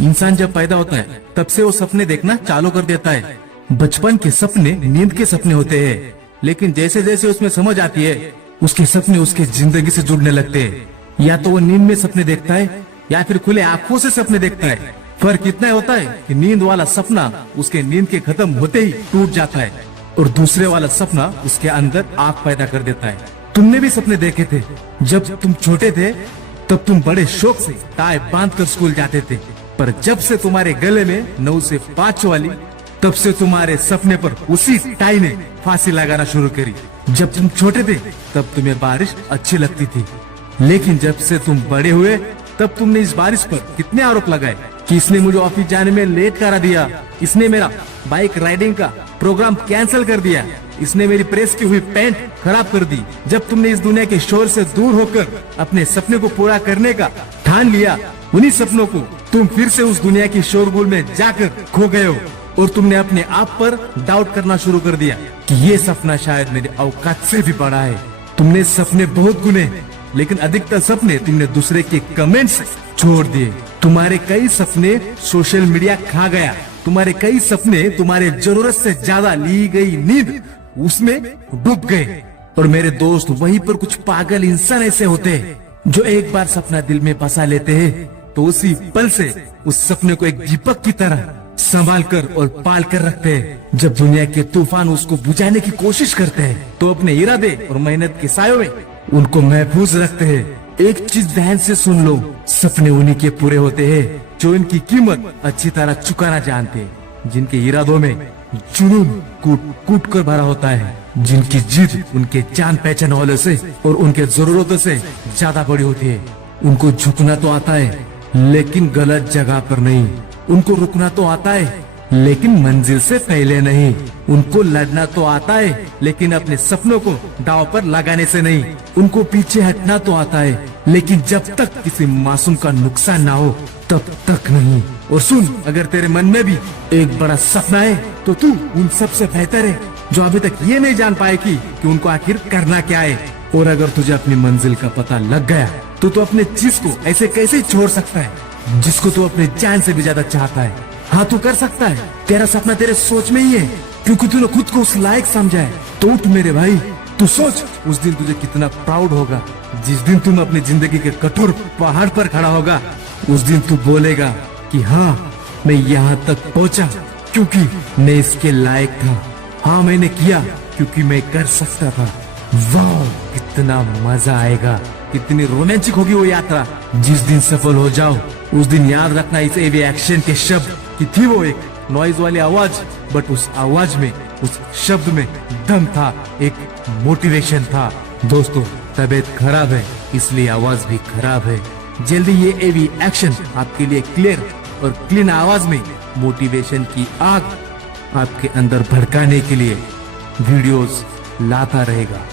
इंसान जब पैदा होता है तब से वो सपने देखना चालू कर देता है। बचपन के सपने नींद के सपने होते हैं, लेकिन जैसे जैसे उसमें समझ आती है उसके सपने उसके जिंदगी से जुड़ने लगते हैं। या तो वो नींद में सपने देखता है या फिर खुले आंखों से सपने देखता है। फर्क इतना होता है कि नींद वाला सपना उसके नींद के खत्म होते ही टूट जाता है और दूसरे वाला सपना उसके अंदर आग पैदा कर देता है। तुमने भी सपने देखे थे। जब तुम छोटे थे तब तुम बड़े शौक से टाई बांधकर स्कूल जाते थे, पर जब से तुम्हारे गले में 9 से 5 वाली, तब से तुम्हारे सपने पर उसी टाई ने फांसी लगाना शुरू करी। जब तुम छोटे थे तब तुम्हें बारिश अच्छी लगती थी, लेकिन जब से तुम बड़े हुए तब तुमने इस बारिश पर कितने आरोप लगाए कि इसने मुझे ऑफिस जाने में लेट करा दिया, इसने मेरा बाइक राइडिंग का प्रोग्राम कैंसिल कर दिया, इसने मेरी प्रेस की हुई पैंट खराब कर दी। जब तुमने इस दुनिया के शोर से दूर होकर अपने सपने को पूरा करने का ठान लिया, उन्हीं सपनों को तुम फिर से उस दुनिया की शोरगुल में जाकर खो गए हो और तुमने अपने आप पर डाउट करना शुरू कर दिया कि ये सपना शायद मेरे औकात से भी बड़ा है। तुमने सपने बहुत गुने, लेकिन अधिकतर सपने तुमने दूसरे के कमेंट्स छोड़ दिए। तुम्हारे कई सपने सोशल मीडिया खा गया, तुम्हारे कई सपने तुम्हारे जरूरत से ज्यादा ली गई नींद उसमें डूब गए। और मेरे दोस्त, वहीं पर कुछ पागल इंसान ऐसे होते हैं जो एक बार सपना दिल में बसा लेते हैं तो उसी पल से उस सपने को एक दीपक की तरह संभाल कर और पाल कर रखते हैं। जब दुनिया के तूफान उसको बुझाने की कोशिश करते हैं तो अपने इरादे और मेहनत के सायों में उनको महफूज रखते हैं। एक चीज ध्यान से सुन लो, सपने उन्हीं के पूरे होते हैं जो इनकी कीमत अच्छी तरह चुकाना जानते हैं, जिनके इरादों में जुनून कूट कूट कर भरा होता है, जिनकी जिद उनके जान पहचान वालों से और उनके जरूरतों से ज्यादा बड़ी होती है। उनको झुकना तो आता है लेकिन गलत जगह पर नहीं, उनको रुकना तो आता है लेकिन मंजिल से पहले नहीं, उनको लड़ना तो आता है लेकिन अपने सपनों को दांव पर लगाने से नहीं, उनको पीछे हटना तो आता है लेकिन जब तक किसी मासूम का नुकसान ना हो तब तक नहीं। और सुन, अगर तेरे मन में भी एक बड़ा सपना है तो तू उन सबसे बेहतर है जो अभी तक ये नहीं जान पाए कि उनको आखिर करना क्या है। और अगर तुझे अपनी मंजिल का पता लग गया तो तू अपने चीज को ऐसे कैसे छोड़ सकता है जिसको तू अपने जान से भी ज्यादा चाहता है। हाँ, तू कर सकता है। तेरा सपना तेरे सोच में ही है, क्योंकि तूने खुद को उस लायक समझा है। तो उठ मेरे भाई, तू सोच उस दिन तुझे कितना प्राउड होगा जिस दिन तुम अपनी जिंदगी के कठोर पहाड़ पर खड़ा होगा। उस दिन तू बोलेगा कि हाँ, मैं यहाँ तक पहुँचा क्योंकि मैं इसके लायक था। हाँ, मैंने किया क्योंकि मैं कर सकता था। वाह, कितना मजा आएगा, कितनी रोमांचिक होगी वो यात्रा। जिस दिन सफल हो जाओ उस दिन याद रखना इस एवी एक्शन के शब्द कि थी वो एक नॉइज वाली आवाज, बट उस आवाज में, उस शब्द में दम था, एक मोटिवेशन था। दोस्तों, तबीयत खराब है इसलिए आवाज भी खराब है। जल्दी ये एवी एक्शन आपके लिए क्लियर और क्लीन आवाज में मोटिवेशन की आग आपके अंदर भड़काने के लिए वीडियोस लाता रहेगा।